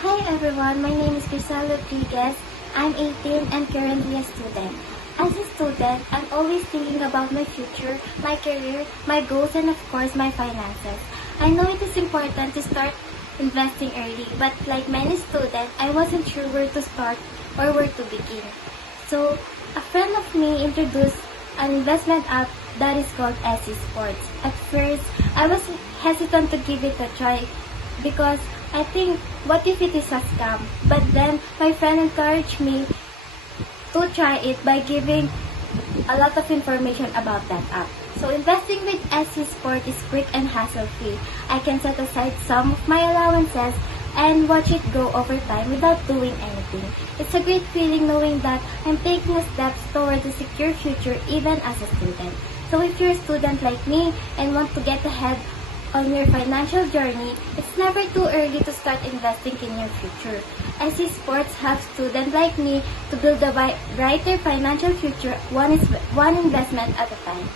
Hi everyone, my name is Grisel Rodriguez. I'm 18 and currently a student. As a student, I'm always thinking about my future, my career, my goals, and of course my finances. I know it is important to start investing early, but like many students, I wasn't sure where to start or where to begin. So, a friend of me introduced an investment app that is called SC Sports. At first, I was hesitant to give it a try because I think, what if it is a scam? But then my friend encouraged me to try it by giving a lot of information about that app. So investing with SC Sport is quick and hassle-free. I can set aside some of my allowances and watch it grow over time without doing anything. It's a great feeling knowing that I'm taking a step towards a secure future even as a student. So if you're a student like me and want to get ahead on your financial journey, it's never too early to start investing in your future. SC Sports helps students like me to build a brighter financial future one investment at a time.